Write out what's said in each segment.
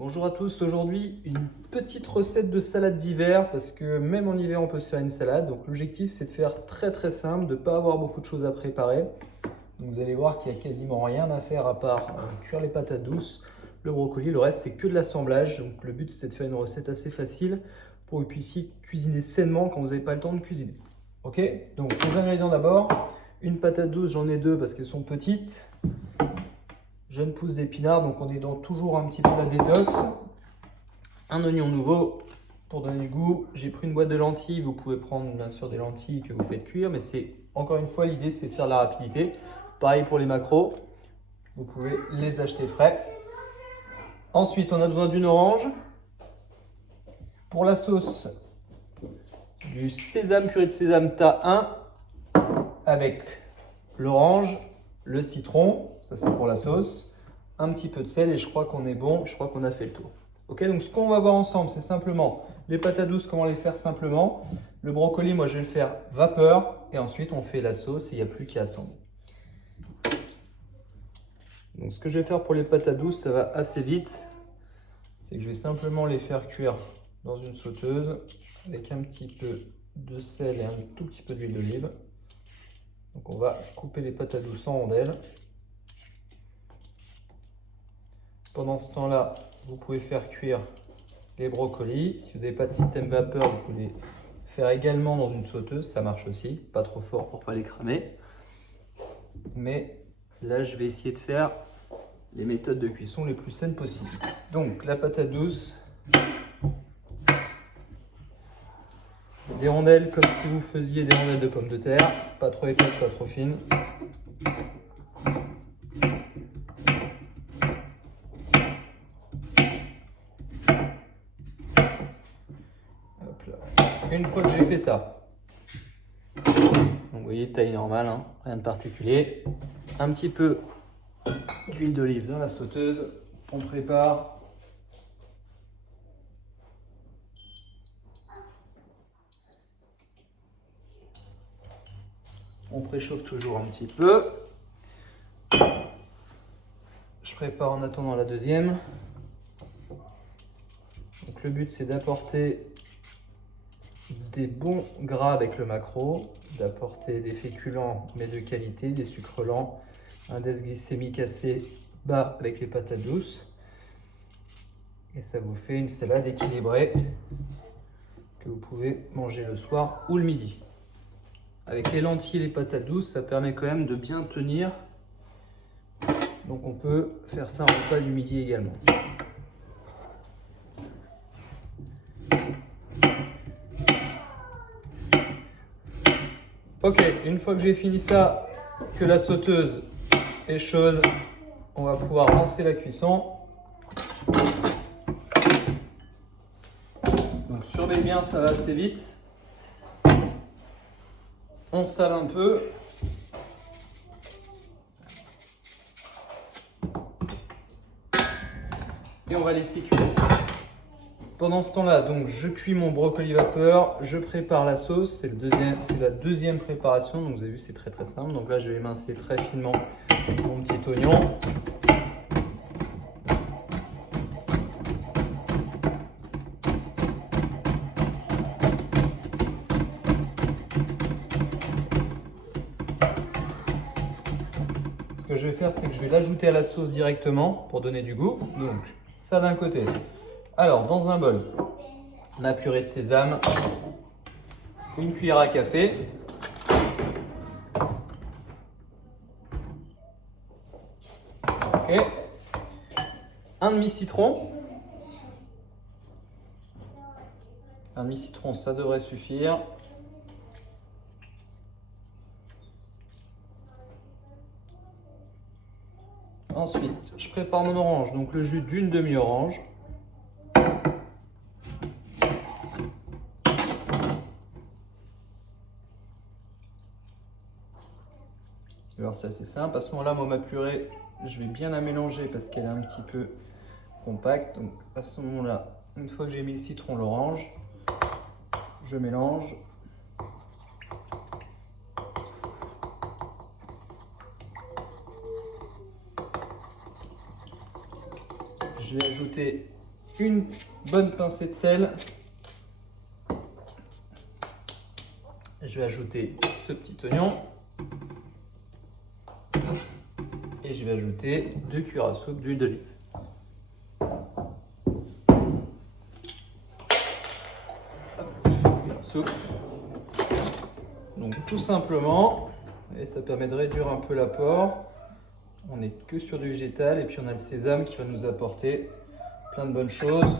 Bonjour à tous, aujourd'hui une petite recette de salade d'hiver parce que même en hiver on peut se faire une salade. Donc l'objectif c'est de faire très simple, de ne pas avoir beaucoup de choses à préparer. Donc, vous allez voir qu'il n'y a quasiment rien à faire à part cuire les patates douces, le brocoli, le reste c'est que de l'assemblage. Donc le but c'est de faire une recette assez facile pour que vous puissiez cuisiner sainement quand vous n'avez pas le temps de cuisiner. Ok, donc les ingrédients d'abord, une patate douce, j'en ai deux parce qu'elles sont petites. Jeune pousse d'épinards, donc on est dans toujours un petit peu la détox. Un oignon nouveau pour donner du goût. J'ai pris une boîte de lentilles. Vous pouvez prendre bien sûr des lentilles que vous faites cuire, mais c'est encore une fois l'idée c'est de faire de la rapidité. Pareil pour les macros, vous pouvez les acheter frais. Ensuite, on a besoin d'une orange. Pour la sauce, du sésame, purée de sésame tas 1 avec l'orange, le citron, ça c'est pour la sauce, un petit peu de sel et je crois qu'on est bon, je crois qu'on a fait le tour. Ok, donc ce qu'on va voir ensemble, c'est simplement les patates douces, comment les faire simplement. Le brocoli, moi je vais le faire vapeur et ensuite on fait la sauce et il n'y a plus qu'à assembler. Donc ce que je vais faire pour les patates douces, ça va assez vite. C'est que je vais simplement les faire cuire dans une sauteuse avec un petit peu de sel et un tout petit peu d'huile d'olive. Donc on va couper les patates douces en rondelles. Pendant ce temps-là, vous pouvez faire cuire les brocolis. Si vous n'avez pas de système vapeur, vous pouvez faire également dans une sauteuse, ça marche aussi. Pas trop fort pour ne pas les cramer. Mais là, je vais essayer de faire les méthodes de cuisson les plus saines possibles. Donc la patate douce, des rondelles comme si vous faisiez des rondelles de pommes de terre, pas trop épaisses, pas trop fines. Hop là. Une fois que j'ai fait ça, donc vous voyez taille normale, hein, rien de particulier, un petit peu d'huile d'olive dans la sauteuse, on prépare. On préchauffe toujours un petit peu. Je prépare en attendant la deuxième. Donc le but c'est d'apporter des bons gras avec le maquereau, d'apporter des féculents mais de qualité, des sucres lents, un index glycémique assez bas avec les patates douces. Et ça vous fait une salade équilibrée que vous pouvez manger le soir ou le midi. Avec les lentilles et les patates douces, ça permet quand même de bien tenir. Donc on peut faire ça en repas du midi également. Ok, une fois que j'ai fini ça, que la sauteuse est chaude, on va pouvoir lancer la cuisson. Donc surveillez bien, ça va assez vite. On sale un peu. Et on va laisser cuire. Pendant ce temps-là, donc je cuis mon brocoli vapeur, je prépare la sauce, c'est la deuxième préparation, donc vous avez vu c'est très simple. Donc là je vais émincer très finement mon petit oignon. Ce que je vais faire, c'est que je vais l'ajouter à la sauce directement pour donner du goût. Donc ça d'un côté. Alors dans un bol, ma purée de sésame, une cuillère à café. Okay. Un demi-citron. Un demi-citron, ça devrait suffire. Ensuite, je prépare mon orange, donc le jus d'une demi-orange. Alors c'est assez simple. À ce moment-là, moi ma purée, je vais bien la mélanger parce qu'elle est un petit peu compacte. Donc à ce moment-là, une fois que j'ai mis le citron, l'orange, je mélange. Je vais ajouter une bonne pincée de sel. Je vais ajouter ce petit oignon. Et je vais ajouter 2 cuillères à soupe d'huile d'olive. Soupe. Donc tout simplement, et ça permet de réduire un peu l'apport. On n'est que sur du végétal et puis on a le sésame qui va nous apporter plein de bonnes choses.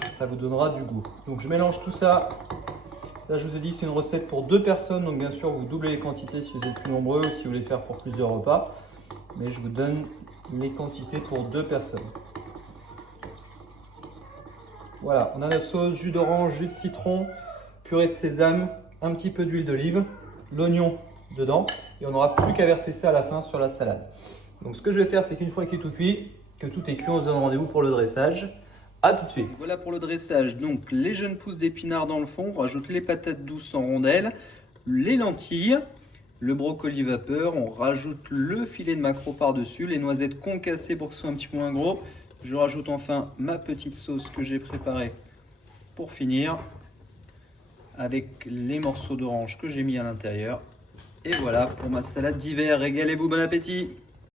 Ça vous donnera du goût. Donc je mélange tout ça. Là je vous ai dit c'est une recette pour 2 personnes, donc bien sûr vous doublez les quantités si vous êtes plus nombreux ou si vous voulez faire pour plusieurs repas. Mais je vous donne les quantités pour 2 personnes. Voilà, on a notre sauce, jus d'orange, jus de citron, purée de sésame, un petit peu d'huile d'olive, l'oignon dedans et on n'aura plus qu'à verser ça à la fin sur la salade. Donc ce que je vais faire, c'est qu'une fois qu'il est tout cuit, que tout est cuit, on se donne rendez-vous pour le dressage. A tout de suite. Voilà pour le dressage. Donc les jeunes pousses d'épinards dans le fond, on rajoute les patates douces en rondelles, les lentilles, le brocoli vapeur, on rajoute le filet de maquereau par-dessus, les noisettes concassées pour que ce soit un petit peu moins gros. Je rajoute enfin ma petite sauce que j'ai préparée pour finir avec les morceaux d'orange que j'ai mis à l'intérieur. Et voilà pour ma salade d'hiver. Régalez-vous, bon appétit!